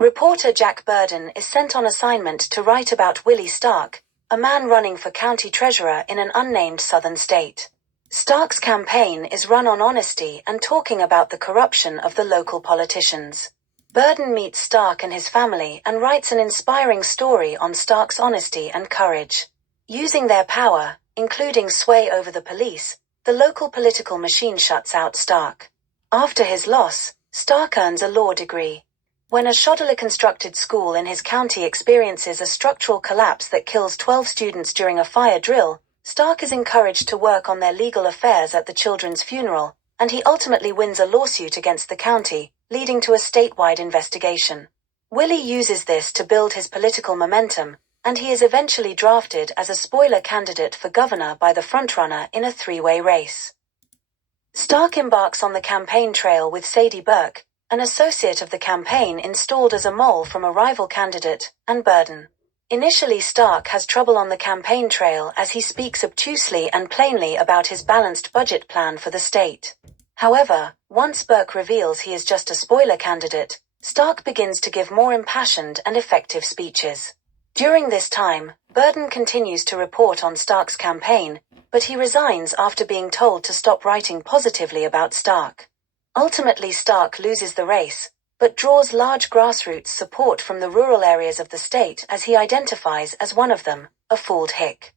Reporter Jack Burden is sent on assignment to write about Willie Stark, a man running for county treasurer in an unnamed southern state. Stark's campaign is run on honesty and talking about the corruption of the local politicians. Burden meets Stark and his family and writes an inspiring story on Stark's honesty and courage. Using their power, including sway over the police, the local political machine shuts out Stark. After his loss, Stark earns a law degree. When a shoddily constructed school in his county experiences a structural collapse that kills 12 students during a fire drill, Stark is encouraged to work on their legal affairs at the children's funeral, and he ultimately wins a lawsuit against the county, leading to a statewide investigation. Willie uses this to build his political momentum, and he is eventually drafted as a spoiler candidate for governor by the frontrunner in a three-way race. Stark embarks on the campaign trail with Sadie Burke, an associate of the campaign installed as a mole from a rival candidate, and Burden. Initially Stark has trouble on the campaign trail as he speaks obtusely and plainly about his balanced budget plan for the state. However, once Burke reveals he is just a spoiler candidate, Stark begins to give more impassioned and effective speeches. During this time, Burden continues to report on Stark's campaign, but he resigns after being told to stop writing positively about Stark. Ultimately Stark loses the race, but draws large grassroots support from the rural areas of the state as he identifies as one of them, a fooled hick.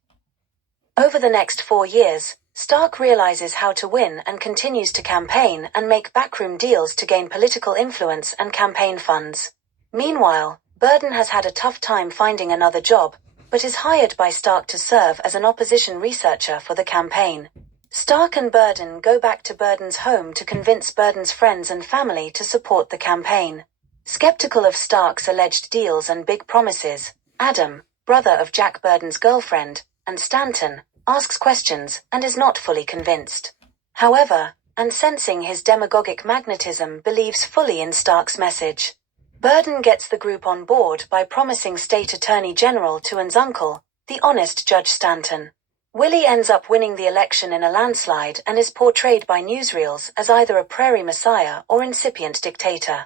Over the next 4 years, Stark realizes how to win and continues to campaign and make backroom deals to gain political influence and campaign funds. Meanwhile, Burden has had a tough time finding another job, but is hired by Stark to serve as an opposition researcher for the campaign. Stark and Burden go back to Burden's home to convince Burden's friends and family to support the campaign. Skeptical of Stark's alleged deals and big promises, Adam, brother of Jack Burden's girlfriend, and Stanton, asks questions and is not fully convinced. However, and sensing his demagogic magnetism, believes fully in Stark's message. Burden gets the group on board by promising State Attorney General Tuan's uncle, the honest Judge Stanton. Willie ends up winning the election in a landslide and is portrayed by newsreels as either a prairie messiah or incipient dictator.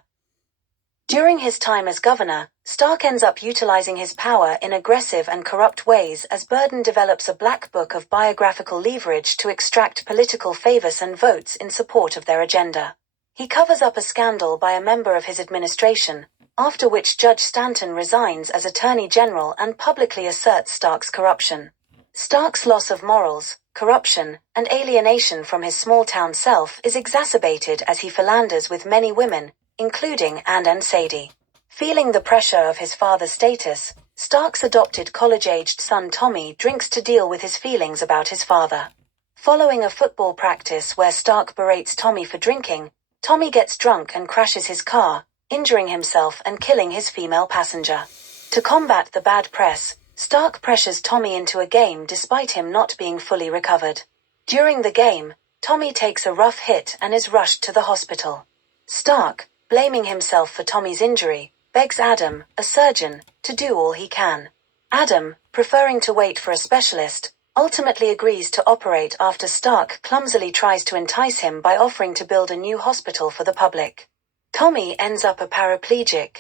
During his time as governor, Stark ends up utilizing his power in aggressive and corrupt ways as Burden develops a black book of biographical leverage to extract political favors and votes in support of their agenda. He covers up a scandal by a member of his administration, after which Judge Stanton resigns as Attorney General and publicly asserts Stark's corruption. Stark's loss of morals, corruption, and alienation from his small-town self is exacerbated as he philanders with many women, including Anne and Sadie. Feeling the pressure of his father's status, Stark's adopted college-aged son Tommy drinks to deal with his feelings about his father. Following a football practice where Stark berates Tommy for drinking, Tommy gets drunk and crashes his car, injuring himself and killing his female passenger. To combat the bad press, Stark pressures Tommy into a game despite him not being fully recovered. During the game, Tommy takes a rough hit and is rushed to the hospital. Stark, blaming himself for Tommy's injury, begs Adam, a surgeon, to do all he can. Adam, preferring to wait for a specialist, ultimately agrees to operate after Stark clumsily tries to entice him by offering to build a new hospital for the public. Tommy ends up a paraplegic.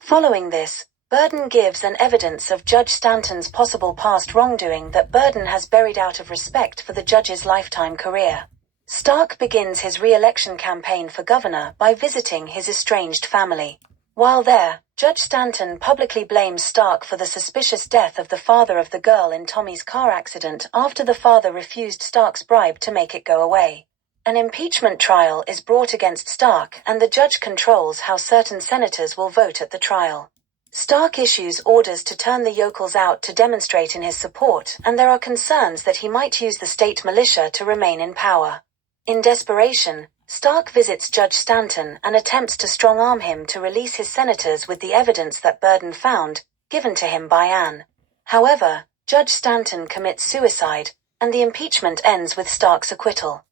Following this, Burden gives an evidence of Judge Stanton's possible past wrongdoing that Burden has buried out of respect for the judge's lifetime career. Stark begins his re-election campaign for governor by visiting his estranged family. While there, Judge Stanton publicly blames Stark for the suspicious death of the father of the girl in Tommy's car accident after the father refused Stark's bribe to make it go away. An impeachment trial is brought against Stark and the judge controls how certain senators will vote at the trial. Stark issues orders to turn the yokels out to demonstrate in his support, and there are concerns that he might use the state militia to remain in power. In desperation, Stark visits Judge Stanton and attempts to strong-arm him to release his senators with the evidence that Burden found, given to him by Anne. However, Judge Stanton commits suicide, and the impeachment ends with Stark's acquittal.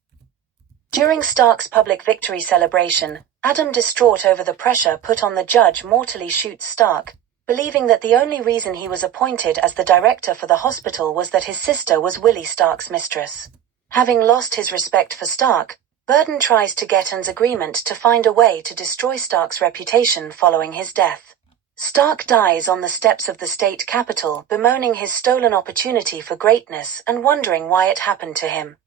During Stark's public victory celebration, Adam, distraught over the pressure put on the judge, mortally shoots Stark, believing that the only reason he was appointed as the director for the hospital was that his sister was Willie Stark's mistress. Having lost his respect for Stark, Burden tries to get Ann's agreement to find a way to destroy Stark's reputation following his death. Stark dies on the steps of the state capitol, bemoaning his stolen opportunity for greatness and wondering why it happened to him.